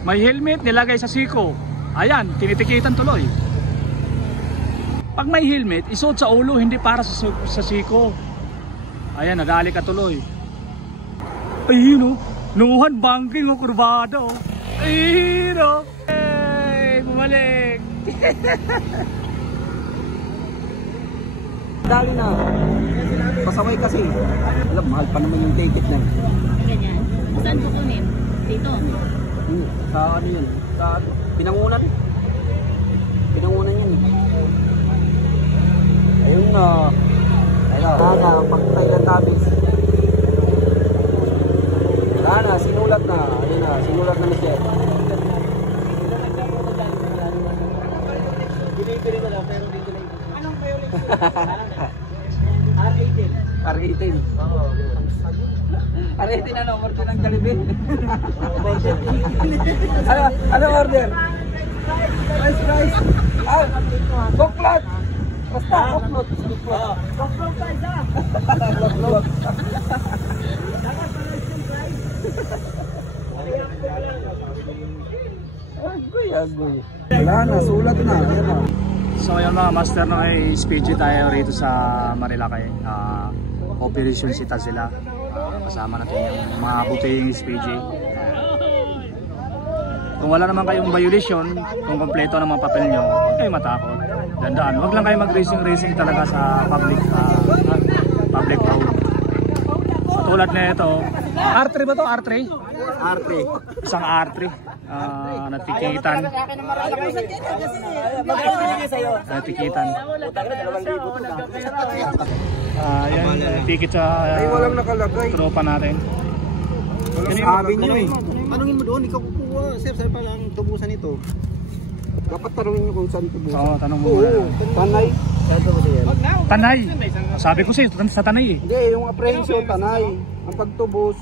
May helmet nilagay sa siko. Ayan, tinitikitan tuloy. Pag may helmet, isuot sa ulo, hindi para sa siko. Ayan, nadali ka tuloy. Ayun o, nuhan banking o kurbada o. Ayun o. Hey, bumalik. Dali na. Pasaway kasi. Alam, mahal pa naman yung ticket na. Ganyan. Saan kukunin? Dito? Sa ano yun? Sa Pinangunan. Pinangunan yun. Ayun na. Ayun na. Pagkatay ng tabis. Wala na. Sinulat na. Ayun na. Sinulat na ni Chef. Delivery na lang pero dito na. Anong violation? R18. R18. Oo. R18 ano? Order ng Jollibee. Ano order? Price. Ah, Coklot. Basta Coklot. Coklot price ah. Coklot. Agoy. Wala na, sulat na. Ayan na. So ayun mga master, no, ay SPG tayo rito sa Marilaki. Operation Sita sila. Kasama natin yung mga buting SPG. Kung wala naman kayong violation, kung kompleto ng mga papel nyo, huwag kayo matakot. Dandaan, huwag lang kayo mag-racing talaga sa public road. Katulad na ito, R3 ba to? R3? R3. Isang R3. Natikitan. Natikitan. Yan, ticket sa walang nakalagay. tropa natin. Sabi nyo eh. Tanungin mo doon, ikaw kukuha. Sir, saan pa lang tubusan ito? Dapat tanungin nyo kung saan tubusan. Oo, tanong mo. Tanay. Saan tubusan yan? Tanay. Sabi ko sa'yo, sa Tanay eh. Hindi, yung apprehension, Tanay. Ang pagtubos.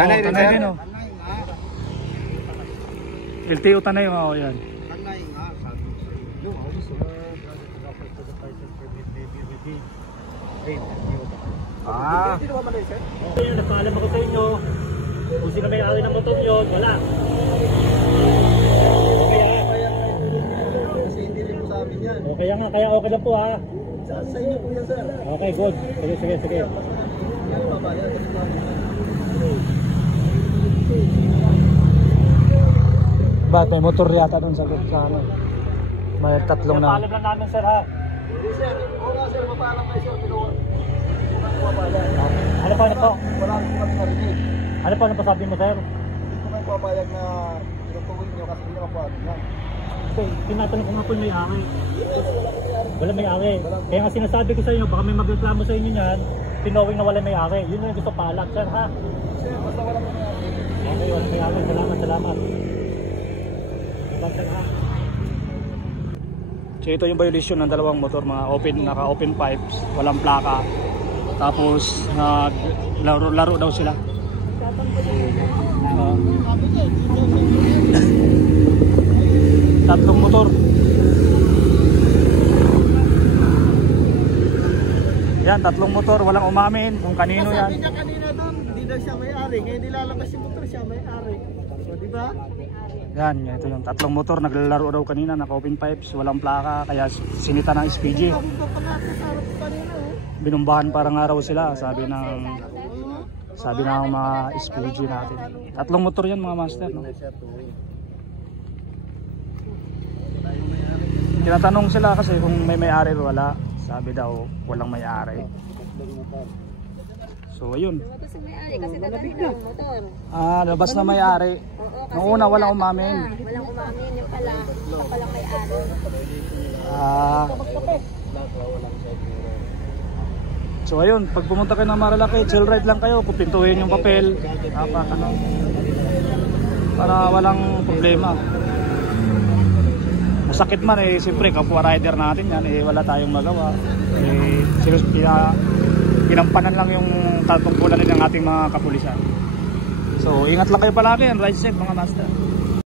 Tanay din oh. LTO Tanay oh, yan. Tanay nga. Hindi naman mali, sir. Nagpaalam ako sa inyo. Kung sino may-ari ng motor yun, wala. Kasi hindi rin mo sa amin yan. O kaya nga, kaya okay lang po ha. Sa inyo po yan, sir. Okay, good. Sige. Ba't may motor yata doon sa ano? May tatlong na. Paalam lang namin sir ha. Hindi, sir. Oo nga, sir. Mapaalam kayo, sir. Ano pa ito? Wala akong narinig. Ano pa napasabi mo sir? Hindi ko may papayag na tinutuwin nyo kasi hindi naman po atin yan. Kasi tinatanong ko nga po yung may-ari. Wala may-ari. Kaya nga sinasabi ko sa inyo, baka may magreklamo sa inyo yan, tinowing na wala may-ari. Yun yung gusto paalam sir ha. Sir, basta wala may-ari. Okay, wala may-ari. Salamat. Sir ha. So ito yung violation ng dalawang motor, mga naka-open pipes, walang plaka. Tapos laro daw sila. Tatlong motor. Yan, tatlong motor, walang umamin kung kanino yan. Sabi niya kanina doon, hindi daw siya may-ari. Ngayon nilalabas yung motor siya may-ari. So, di ba? Yan, ito yung tatlong motor, naglalaro daw kanina, naka-open pipes, walang plaka, kaya sinita ng SPG. Binumbahan parang araw sila, sabi ng mga SPG natin. Tatlong motor yan mga master, no? Tinatanong sila kasi kung may-ari o wala. Sabi daw walang may-ari. So ayun. Labas na may-ari. Nung una walang umamin. Walang umamin, yung pala may-ari. So ayun, pag pumunta kayo ng Marilaki, chill ride lang kayo, kupintuhin yung papel, para walang problema. Masakit man eh, siyempre kapwa rider natin yan, eh wala tayong magawa. Eh, ginampanan lang yung tatungkulan ng ating mga kapulisan. So ingat lang kayo palagi, and ride safe mga master.